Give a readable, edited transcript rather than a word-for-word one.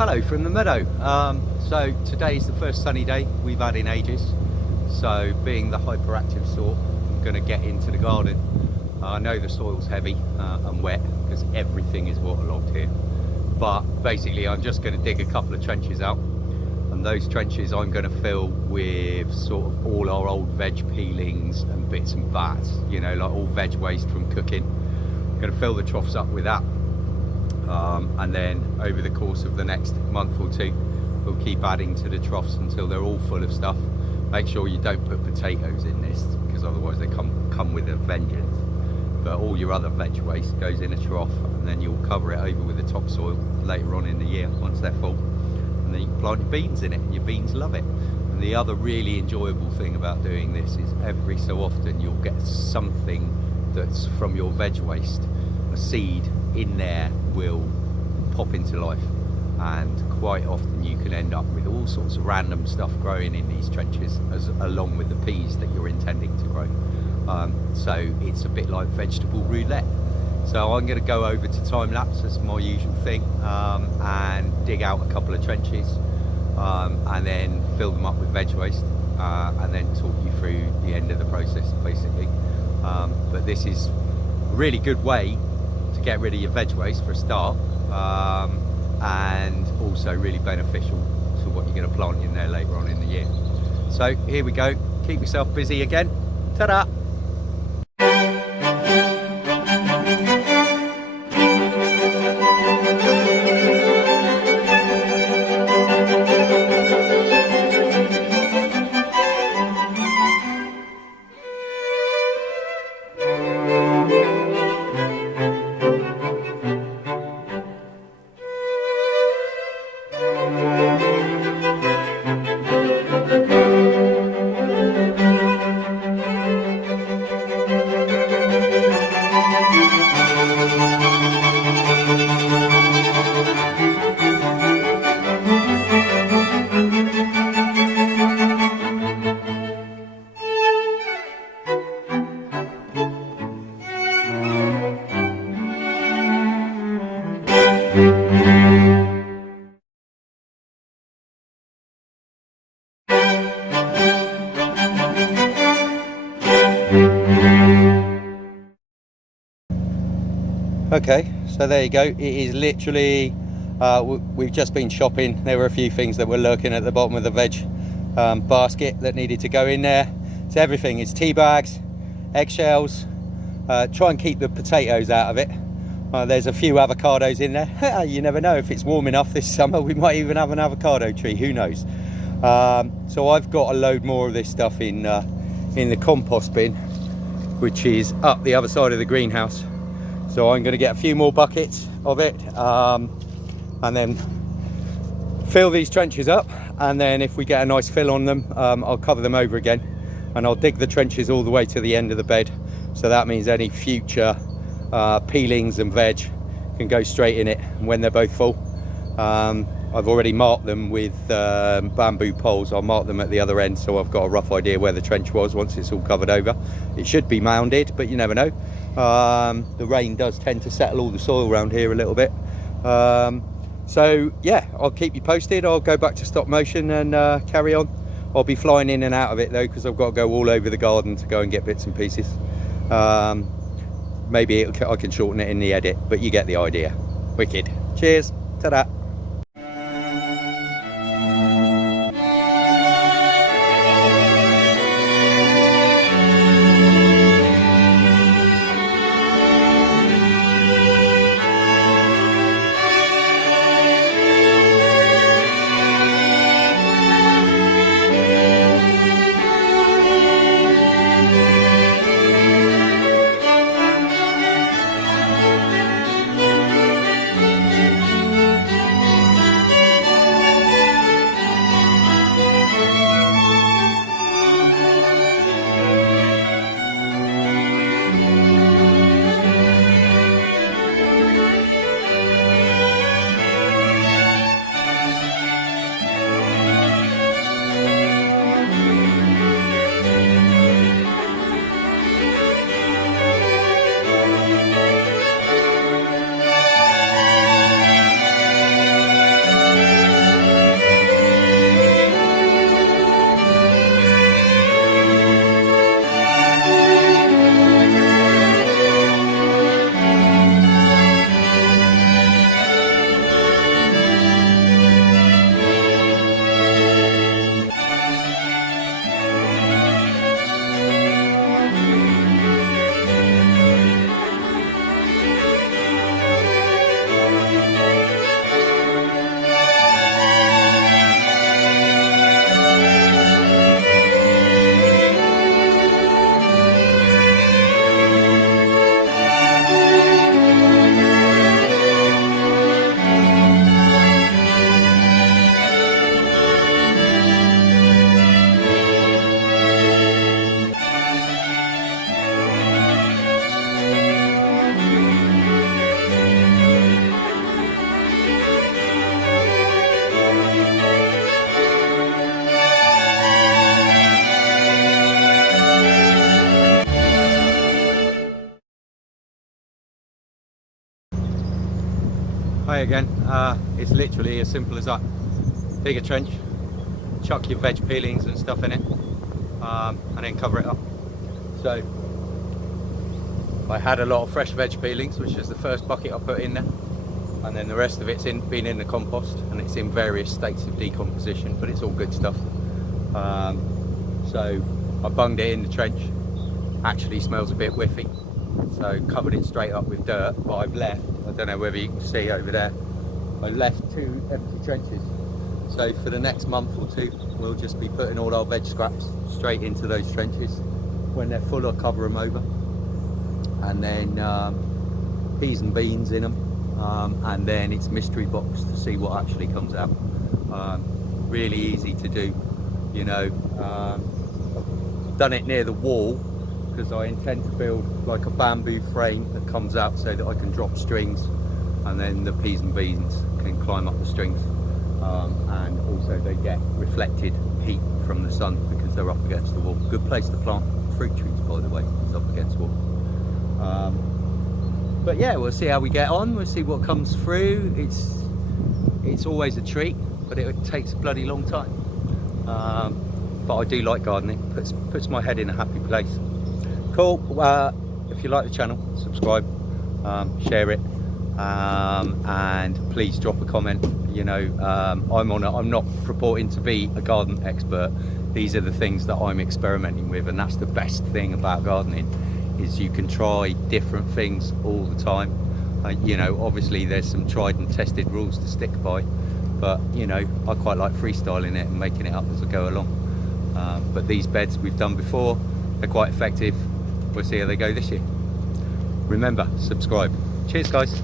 Hello from the meadow. So today's the first sunny day we've had in ages. So being the hyperactive sort, I'm going to get into the garden. I know the soil's heavy and wet because everything is waterlogged here. But basically I'm just going to dig a couple of trenches out. And those trenches I'm going to fill with sort of all our old veg peelings and bits and bats. You know, like all veg waste from cooking. I'm going to fill the troughs up with that. And then over the course of the next month or two, we'll keep adding to the troughs until they're all full of stuff. Make sure you don't put potatoes in this, because otherwise they come with a vengeance. But all your other veg waste goes in a trough, and then you'll cover it over with the topsoil later on in the year once they're full. And then you can plant your beans in it, and your beans love it. And the other really enjoyable thing about doing this is every so often you'll get something that's from your veg waste, a seed in there will pop into life, and quite often you can end up with all sorts of random stuff growing in these trenches along with the peas that you're intending to grow. So it's a bit like vegetable roulette. So I'm going to go over to time lapse as my usual thing, and dig out a couple of trenches, and then fill them up with veg waste, and then talk you through the end of the process basically. But this is a really good way to get rid of your veg waste for a start, and also really beneficial to what you're going to plant in there later on in the year. So here we go, keep yourself busy again. Ta-da! Okay, so there you go. It is literally, we've just been shopping. There were a few things that were lurking at the bottom of the veg basket that needed to go in there. So everything is tea bags, eggshells. Try and keep the potatoes out of it. There's a few avocados in there. You never know, if it's warm enough this summer we might even have an avocado tree, who knows. So I've got a load more of this stuff in the compost bin, which is up the other side of the greenhouse. So I'm going to get a few more buckets of it, and then fill these trenches up, and then if we get a nice fill on them, I'll cover them over again, and I'll dig the trenches all the way to the end of the bed. So that means any future peelings and veg can go straight in it when they're both full. I've already marked them with bamboo poles. I'll mark them at the other end, so I've got a rough idea where the trench was once it's all covered over. It should be mounded, but you never know. The rain does tend to settle all the soil around here a little bit. So yeah, I'll keep you posted. I'll go back to stop motion and carry on. I'll be flying in and out of it though, because I've got to go all over the garden to go and get bits and pieces. Maybe I can shorten it in the edit, but you get the idea. Wicked. Cheers. Ta-da. Hi again. It's literally as simple as that. Dig a trench, chuck your veg peelings and stuff in it, and then cover it up. So I had a lot of fresh veg peelings, which is the first bucket I put in there, and then the rest of it's been in the compost, and it's in various states of decomposition, but it's all good stuff. So I bunged it in the trench. Actually smells a bit whiffy, so covered it straight up with dirt, but I've left, I don't know whether you can see over there, I left 2 empty trenches. So for the next month or 2, we'll just be putting all our veg scraps straight into those trenches. When they're full, I'll cover them over, and then peas and beans in them, and then it's mystery box to see what actually comes out. Really easy to do, you know. Done it near the wall because I intend to build like a bamboo frame that comes out so that I can drop strings, and then the peas and beans can climb up the strings, and also they get reflected heat from the sun because they're up against the wall. Good place to plant fruit trees, by the way, it's up against the wall. But yeah, we'll see how we get on, we'll see what comes through. It's always a treat, but it takes a bloody long time. But I do like gardening, puts my head in a happy place. Cool. If you like the channel, subscribe, share it, and please drop a comment. You know, I'm not purporting to be a garden expert. These are the things that I'm experimenting with, and that's the best thing about gardening, is you can try different things all the time. You know, obviously there's some tried and tested rules to stick by, but you know, I quite like freestyling it and making it up as I go along. But these beds we've done before, they're quite effective. We'll see how they go this year. Remember, subscribe. Cheers guys.